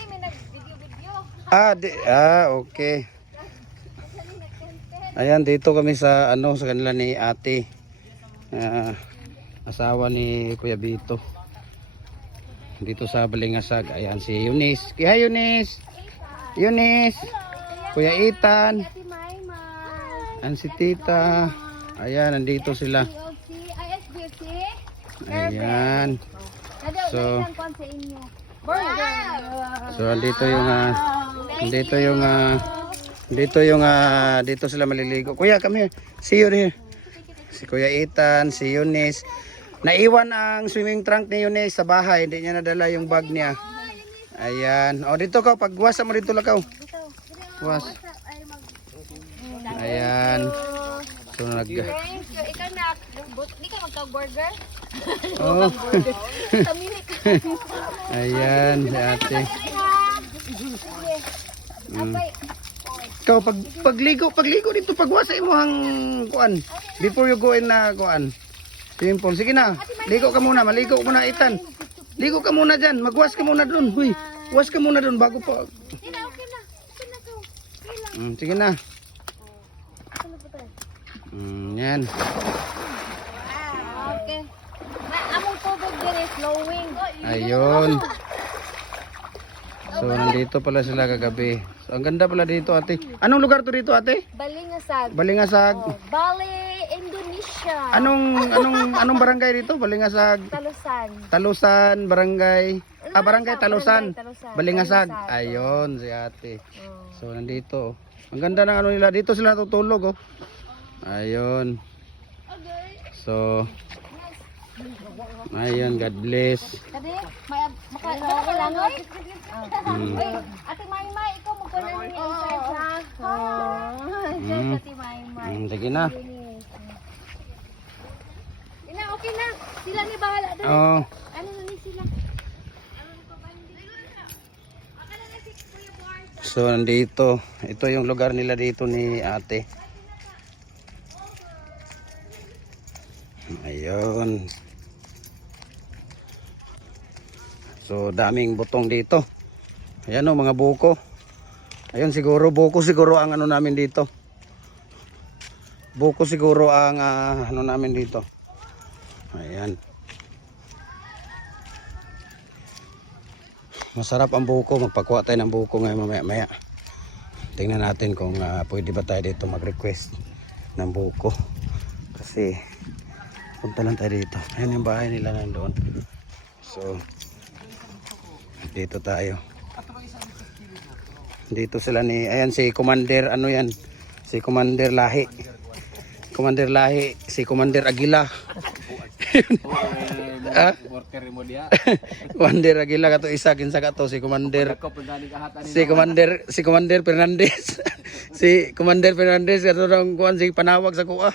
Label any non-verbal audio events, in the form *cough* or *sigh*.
Uy, may nag-video-video. Ah, di, ah, okay. Ayan, dito kami sa ano sa kanila ni Ate. Ah, asawa ni Kuya Bito. Dito sa Balingasag. Ayan si Eunice. Kaya Eunice. Eunice. Kuya Maima. Ayan si Tita. Ayan, nandito sila. Ayan. So- so, andito yung ah, andito yung ah, dito yung ah, dito sila maliligo. Kuya, come here. See you here. Si Kuya Itan, si Eunice. Naiwan ang swimming trunk ni Eunice sa bahay. Hindi niya nadala yung bag niya. Ayan. O, dito ka. Pagwasa mo dito lakaw. Was. Ay, mag... Ayan. So, nag... Ikaw na, di ka magka-burger? Oh. *laughs* Kamilik. *laughs* Ayan, si ate. Mm. Ikaw, pag, pagligo, pagligo dito, pagwasa mo ang kuan. Before you go in na kuan. Pool. Sige na, ligo ka muna, maligo muna itan. Ligo ka muna dyan, magwas ka muna dun. Huy, was ka muna dun bago pa. Mm, sige na. Mm, yan. Ah, okay. Ma, among flowing. Ayun. So, nandito pala sila kagabi. So, ang ganda pala dito, ate. Anong lugar to dito, ate? Balingasag. Balingasag. Oh, Bali, Indonesia. Anong anong anong barangay dito? Balingasag. Talusan. Talusan, barangay. Ah, barangay Talusan. Barangay Talusan. Balingasag. Balingasag. Ayun, si ate. Oh. So, nandito. oh. Ang ganda ng ano nila. Dito sila tutulog, oh. Ayun. So, ayun, God bless. Kadi, may maka makalangoy. Mm. Oy, Ate Maymay, ikaw mo na ni insert ha. Oh. Ate Maymay. Mm, sige na. Ina, okay na. Sila ni bahala doon. Oh, Ano na ni sila? so nandito. Ito yung lugar nila dito ni ate. Ayun. So daming butong dito. Ayan o mga buko. Ayun siguro buko siguro ang ano namin dito. Buko siguro ang ah, ano namin dito. Ayan. Masarap ang buko. Magpakuha tayo ng buko ngayon mamaya maya. Tingnan natin kung ah, pwede ba tayo dito mag-request ng buko. Kasi punta lang tayo dito. Ayan yung bahay nila nandoon. So, dito tayo. Dito sila ni, ayan si Commander, ano yan? Si Commander Lahi. Commander Lahi, si Commander Aguila. *laughs* ah? *laughs* Commander Aguila kato isa kinsa kato si Commander si Commander si Commander Fernandez *laughs* si Commander Fernandez kato daw kuan si panawag sa kuha